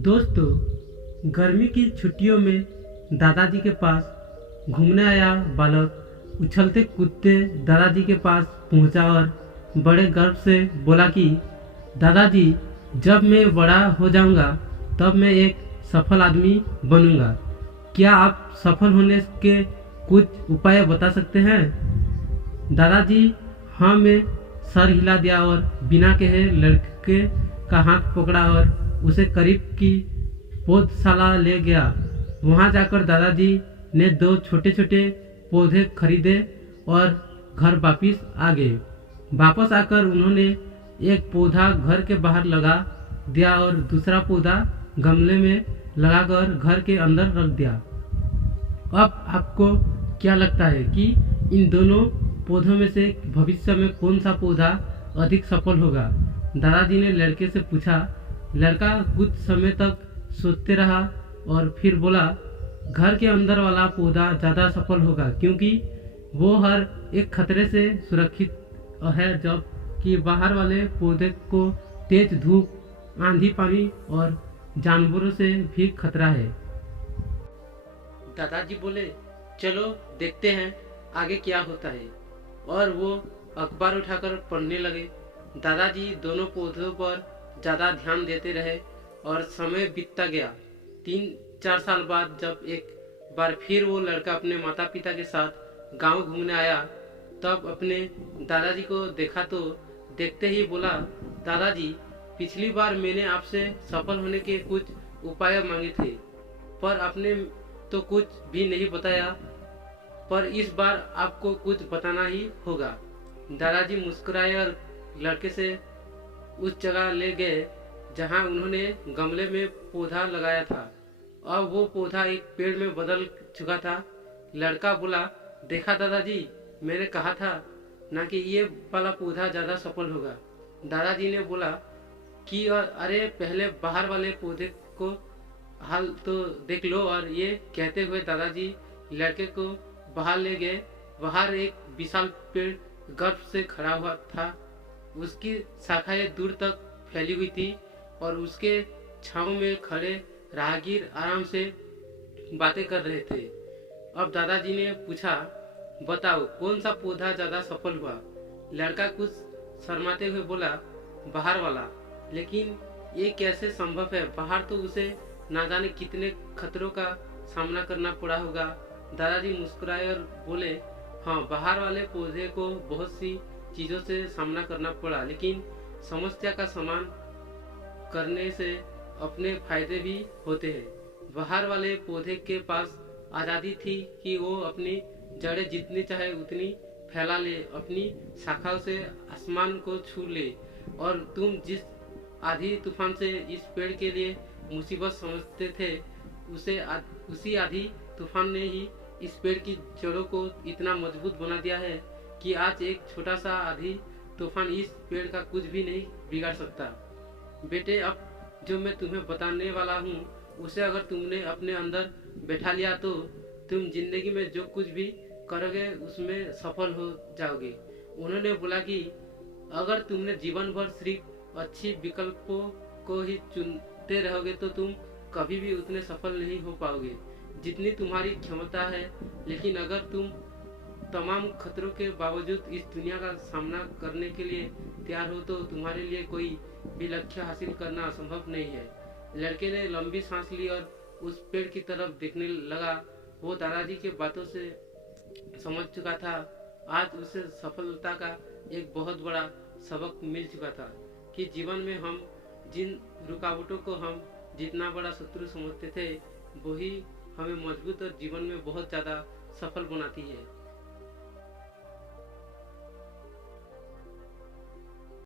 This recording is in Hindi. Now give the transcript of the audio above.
दोस्तों, गर्मी की छुट्टियों में दादाजी के पास घूमने आया बालक उछलते कूदते दादाजी के पास पहुंचा और बड़े गर्व से बोला कि दादाजी, जब मैं बड़ा हो जाऊंगा तब मैं एक सफल आदमी बनूंगा। क्या आप सफल होने के कुछ उपाय बता सकते हैं? दादाजी हाँ में सर हिला दिया और बिना कहे लड़के का हाथ पकड़ा और उसे करीब की पौधशाला ले गया। वहां जाकर दादाजी ने दो छोटे छोटे पौधे खरीदे और घर वापिस आ गए। वापस आकर उन्होंने एक पौधा घर के बाहर लगा दिया और दूसरा पौधा गमले में लगाकर घर के अंदर रख दिया। अब आपको क्या लगता है कि इन दोनों पौधों में से भविष्य में कौन सा पौधा अधिक सफल होगा? दादाजी ने लड़के से पूछा। लड़का कुछ समय तक सोचते रहा और फिर बोला, घर के अंदर वाला पौधा ज़्यादा सफल होगा क्योंकि वो हर एक खतरे से सुरक्षित है, जबकि बाहर वाले पौधे को तेज धूप, आंधी, पानी और जानवरों से भी खतरा है। दादाजी बोले, चलो देखते हैं आगे क्या होता है। और वो अखबार उठाकर पढ़ने लगे। दादाजी दोनों पौधों पर ज़्यादा ध्यान देते रहे और समय बीतता गया। 3-4 साल बाद जब एक बार फिर वो लड़का अपने माता पिता के साथ गांव घूमने आया, तब अपने दादाजी को देखा तो देखते ही बोला, दादाजी, पिछली बार मैंने आपसे सफल होने के कुछ उपाय मांगे थे, पर आपने तो कुछ भी नहीं बताया, पर इस बार आपको कुछ बताना ही होगा। दादाजी मुस्कुराए और लड़के से उस जगह ले गए जहां उन्होंने गमले में पौधा लगाया था। अब वो पौधा एक पेड़ में बदल चुका था। लड़का बोला, देखा दादाजी, मैंने कहा था ना कि ये वाला पौधा ज्यादा सफल होगा। दादाजी ने बोला कि अरे पहले बाहर वाले पौधे को हाल तो देख लो। और ये कहते हुए दादाजी लड़के को बाहर ले गए। बाहर एक विशाल पेड़ गर्व से खड़ा हुआ था। उसकी शाखाएं दूर तक फैली हुई थी और उसके छांव में खड़े राहगीर आराम से बातें कर रहे थे। अब दादाजी ने पूछा, बताओ कौन सा पौधा ज्यादा सफल हुआ? लड़का कुछ शर्माते हुए बोला, बाहर वाला। लेकिन ये कैसे संभव है? बाहर तो उसे ना जाने कितने खतरों का सामना करना पड़ा होगा। दादाजी मुस्कुराए और बोले, हाँ, बाहर वाले पौधे को बहुत सी चीजों से सामना करना पड़ा, लेकिन समस्या का समाधान करने से अपने फायदे भी होते हैं। बाहर वाले पौधे के पास आजादी थी कि वो अपनी जड़ें जितनी चाहे उतनी फैला ले, अपनी शाखाओं से आसमान को छू ले। और तुम जिस आधी तूफान से इस पेड़ के लिए मुसीबत समझते थे, उसी आधी तूफान ने ही इस पेड़ की जड़ों को इतना मजबूत बना दिया है कि आज एक छोटा सा आधी तूफान इस पेड़ का कुछ भी नहीं बिगाड़ सकता। बेटे, अब जो मैं तुम्हें बताने वाला हूँ उसे अगर तुमने अपने अंदर बैठा लिया तो तुम जिंदगी में जो कुछ भी करोगे उसमें सफल हो जाओगे। उन्होंने बोला कि अगर तुमने जीवन भर सिर्फ अच्छी विकल्पों को ही चुनते रहोगे तो तुम कभी भी उतने सफल नहीं हो पाओगे जितनी तुम्हारी क्षमता है। लेकिन अगर तुम तमाम खतरों के बावजूद इस दुनिया का सामना करने के लिए तैयार हो तो तुम्हारे लिए कोई भी लक्ष्य हासिल करना असंभव नहीं है। लड़के ने लंबी सांस ली और उस पेड़ की तरफ देखने लगा। वो दादाजी के बातों से समझ चुका था। आज उसे सफलता का एक बहुत बड़ा सबक मिल चुका था कि जीवन में हम जिन रुकावटों को हम जितना बड़ा शत्रु समझते थे, वही हमें मजबूत और जीवन में बहुत ज्यादा सफल बनाती है।